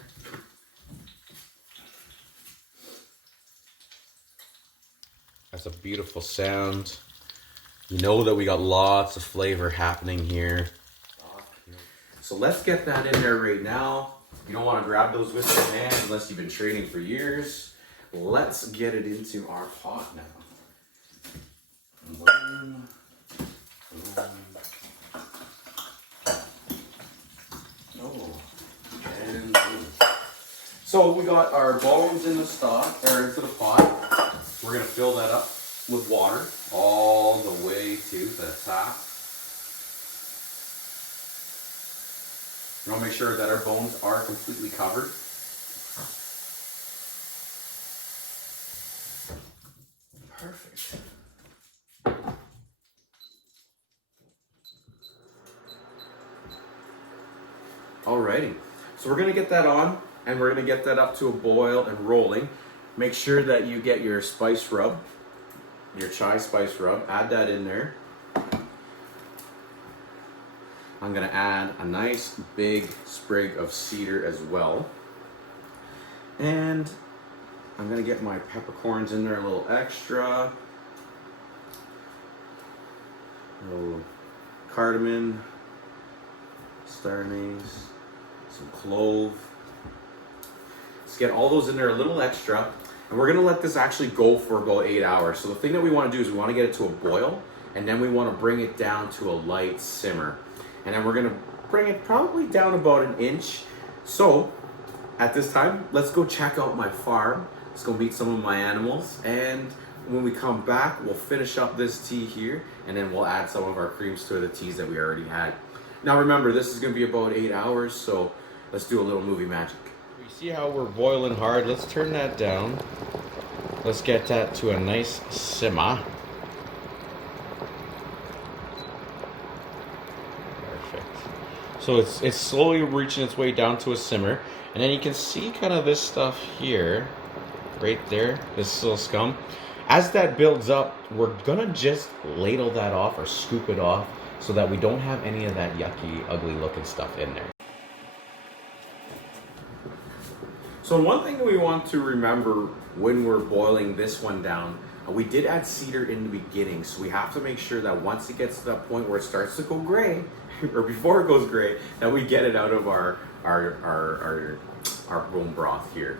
That's a beautiful sound. You know that we got lots of flavor happening here. So let's get that in there right now. You don't want to grab those with your hands unless you've been training for years. Let's get it into our pot now. So we got our bones in the stock, or into the pot. We're gonna fill that up with water all the way to the top. We wanna make sure that our bones are completely covered. Perfect. Alrighty, so we're gonna get that on, and we're gonna get that up to a boil and rolling. Make sure that you get your spice rub, your chai spice rub, add that in there. I'm gonna add a nice big sprig of cedar as well. And I'm gonna get my peppercorns in there a little extra. A little cardamom, star anise, some clove. Let's get all those in there a little extra, and we're gonna let this actually go for about 8 hours. So the thing that we wanna do is we wanna get it to a boil, and then we wanna bring it down to a light simmer. And then we're gonna bring it probably down about 1 inch. So at this time, let's go check out my farm. Let's go meet some of my animals, and when we come back, we'll finish up this tea here, and then we'll add some of our creams to the teas that we already had. Now remember, this is gonna be about 8 hours, so let's do a little movie magic. You see how we're boiling hard? Let's turn that down. Let's get that to a nice simmer. Perfect. So it's slowly reaching its way down to a simmer. And then you can see kind of this stuff here, right there, this little scum. As that builds up, we're gonna just ladle that off or scoop it off so that we don't have any of that yucky, ugly looking stuff in there. So one thing we want to remember when we're boiling this one down, we did add cedar in the beginning, so we have to make sure that once it gets to that point where it starts to go gray, or before it goes gray, that we get it out of our bone broth here.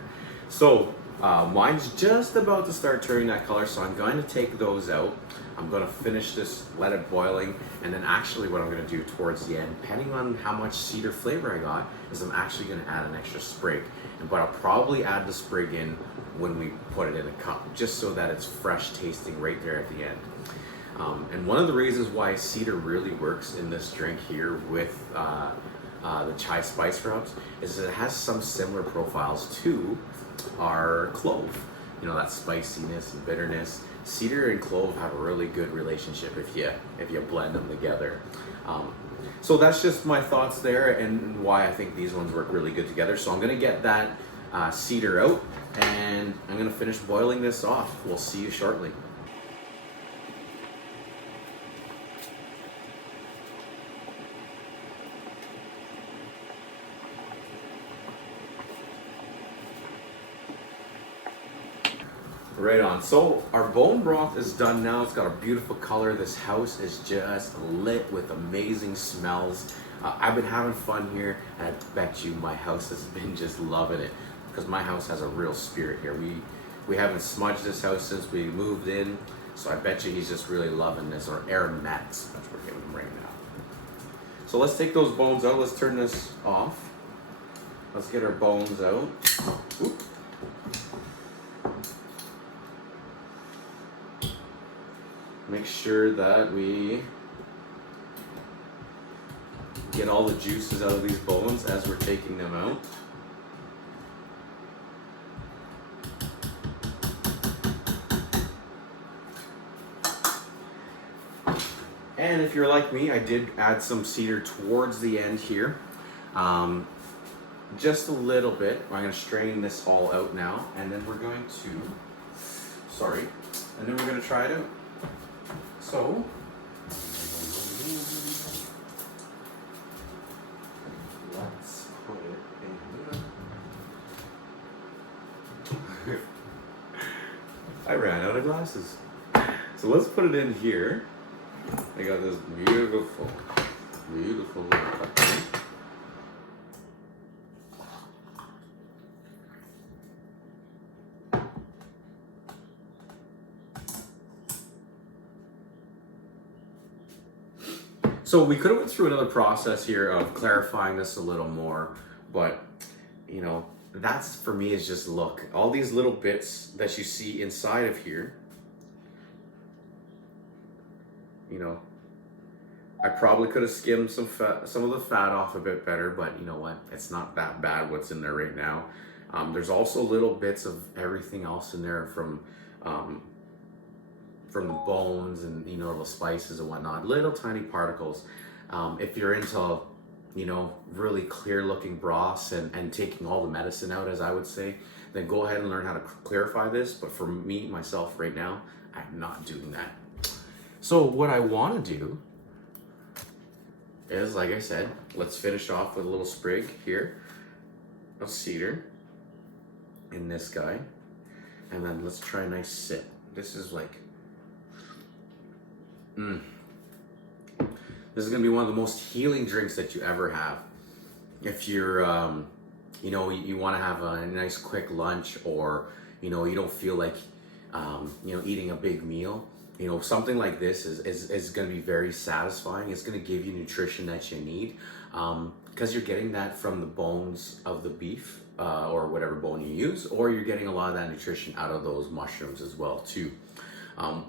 So mine's just about to start turning that color, so I'm going to take those out. I'm going to finish this, let it boiling, and then actually what I'm going to do towards the end, depending on how much cedar flavor I got, is I'm actually going to add an extra sprig. But I'll probably add the sprig in when we put it in a cup, just so that it's fresh tasting right there at the end. And one of the reasons why cedar really works in this drink here with the chai spice rubs is that it has some similar profiles to our clove. You know, that spiciness and bitterness. Cedar and clove have a really good relationship if you blend them together. So that's just my thoughts there and why I think these ones work really good together. So I'm gonna get that cedar out and I'm gonna finish boiling this off. We'll see you shortly. Right on. So our bone broth is done now. It's got a beautiful color. This house is just lit with amazing smells. I've been having fun here, and I bet you my house has been just loving it because my house has a real spirit here. We haven't smudged this house since we moved in, so I bet you he's just really loving this, or aromatics, which we're giving him right now. So let's take those bones out. Let's turn this off. Let's get our bones out. Oop. Make sure that we get all the juices out of these bones as we're taking them out. And if you're like me, I did add some cedar towards the end here. Just a little bit. I'm going to strain this all out now, and then we're going to, and then we're going to try it out. So, let's put it in. I ran out of glasses. So let's put it in here. I got this beautiful little cup here. So we could have went through another process here of clarifying this a little more, but you know, that's for me is just look. All these little bits that you see inside of here, you know, I probably could have skimmed some of the fat off a bit better, but you know what? It's not that bad what's in there right now. There's also little bits of everything else in there from the bones and, you know, the spices and whatnot, little tiny particles. If you're into, you know, really clear looking broths and taking all the medicine out, as I would say, then go ahead and learn how to clarify this. But for me, myself right now, I'm not doing that. So what I want to do is, like I said, let's finish off with a little sprig here of cedar in this guy. And then let's try a nice sip. This is like, this is gonna be one of the most healing drinks that you ever have. If you're, you know, you want to have a nice quick lunch, or you know, you don't feel like, you know, eating a big meal. You know, something like this is gonna be very satisfying. It's gonna give you nutrition that you need, because you're getting that from the bones of the beef, or whatever bone you use, or you're getting a lot of that nutrition out of those mushrooms as well too.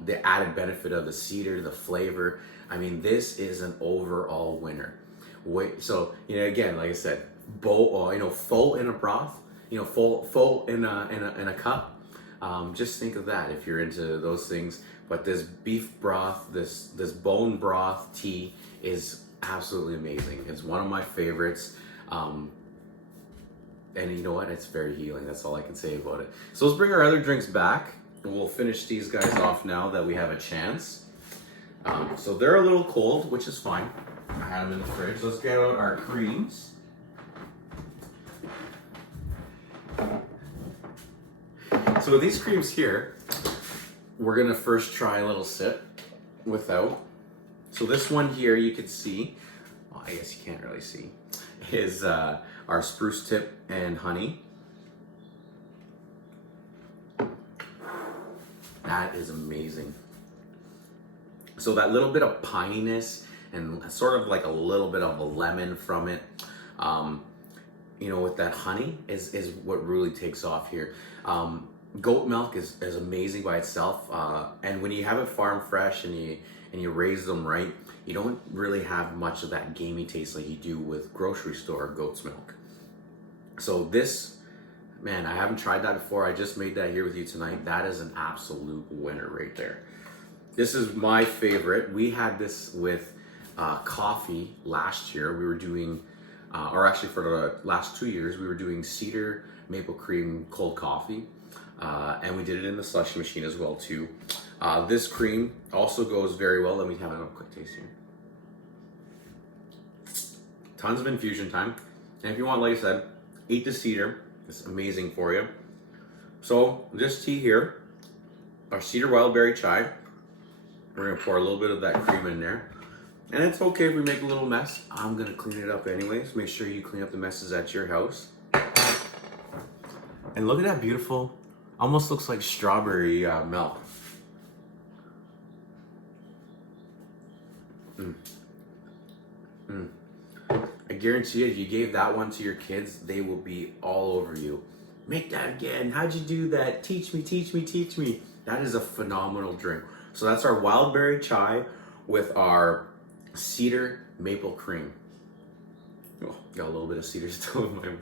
The added benefit of the cedar, the flavor. I mean, this is an overall winner. So, you know, again, like I said, full in a broth. full in a cup. Just think of that if you're into those things. But this beef broth, this bone broth tea is absolutely amazing. It's one of my favorites. And you know what? It's very healing. That's all I can say about it. So let's bring our other drinks back. And we'll finish these guys off now that we have a chance. So they're a little cold, which is fine. I had them in the fridge. Let's get out our creams. So with these creams here, we're gonna first try a little sip without. So this one here, you can see, well, I guess you can't really see, is our spruce tip and honey. That is amazing. So that little bit of pininess and sort of like a little bit of a lemon from it, with that honey is what really takes off here. Goat milk is amazing by itself, and when you have it farm fresh and you raise them right, you don't really have much of that gamey taste like you do with grocery store goat's milk. So this, man, I haven't tried that before. I just made that here with you tonight. That is an absolute winner right there. This is my favorite. We had this with coffee last year. We were doing, or actually for the last 2 years, we were doing Cedar maple cream cold coffee. And we did it in the slushie machine as well too. This cream also goes very well. Let me have a quick taste here. Tons of infusion time. And if you want, like I said, eat the Cedar. It's amazing for you. So this tea here, our Cedar Wildberry chai. We're gonna pour a little bit of that cream in there. And it's okay if we make a little mess. I'm gonna clean it up anyways. Make sure you clean up the messes at your house. And look at that beautiful, almost looks like strawberry milk. I guarantee you, if you gave that one to your kids, they will be all over you. Make that again. How'd you do that? Teach me, teach me, teach me. That is a phenomenal drink. So that's our Wildberry chai with our Cedar maple cream. Oh, got a little bit of cedar still in my mouth.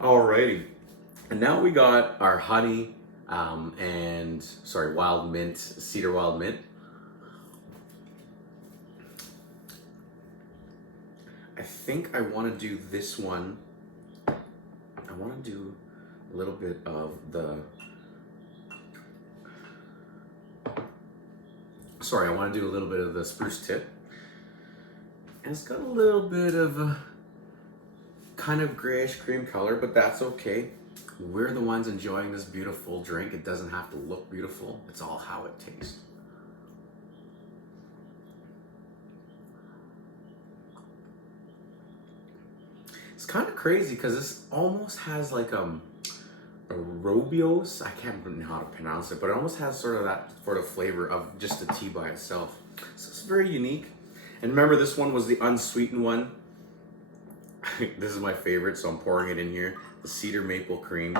Alrighty, and now we got our honey wild mint, Cedar wild mint. I think I want to do this one. I want to do a little bit of the, I want to do a little bit of the spruce tip. And it's got a little bit of a kind of grayish cream color, but that's okay. We're the ones enjoying this beautiful drink. It doesn't have to look beautiful. It's all how it tastes. It's kind of crazy because this almost has like a Robios. I can't know how to pronounce it, but it almost has sort of that sort of flavor of just the tea by itself. So it's very unique. And remember, this one was the unsweetened one. This is my favorite, so I'm pouring it in here. The Cedar maple cream.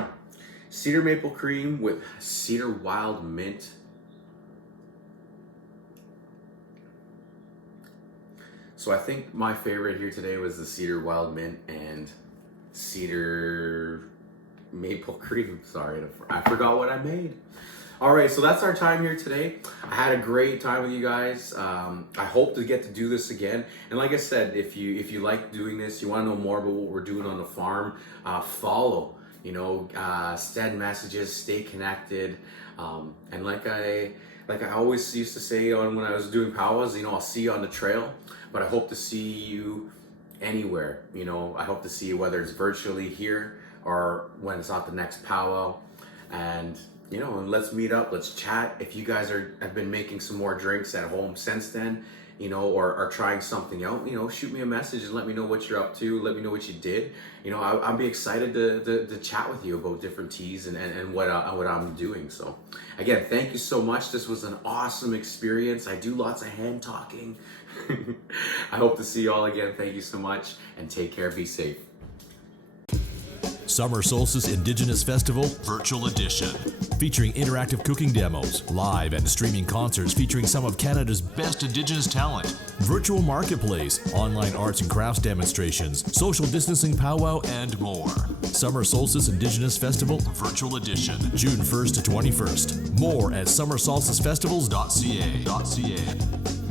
Cedar maple cream with Cedar wild mint. So I think my favorite here today was the Cedar wild mint and Cedar maple cream. Sorry, I forgot what I made. All right, so that's our time here today. I had a great time with you guys. I hope to get to do this again. And like I said, if you like doing this, you want to know more about what we're doing on the farm, follow. Send messages, stay connected. And like I always used to say when I was doing powwows, I'll see you on the trail. But I hope to see you anywhere. I hope to see you whether it's virtually here or when it's at the next powwow. And and let's meet up, let's chat. If you guys have been making some more drinks at home since then, or are trying something out, shoot me a message and let me know what you're up to. Let me know what you did. I'll be excited to chat with you about different teas and what I'm doing. So again, thank you so much. This was an awesome experience. I do lots of hand talking. I hope to see you all again. Thank you so much and take care. Be safe. Summer Solstice Indigenous Festival Virtual Edition. Featuring interactive cooking demos, live and streaming concerts featuring some of Canada's best Indigenous talent, virtual marketplace, online arts and crafts demonstrations, social distancing powwow, and more. Summer Solstice Indigenous Festival Virtual Edition, June 1st to 21st. More at summersolsticefestivals.ca.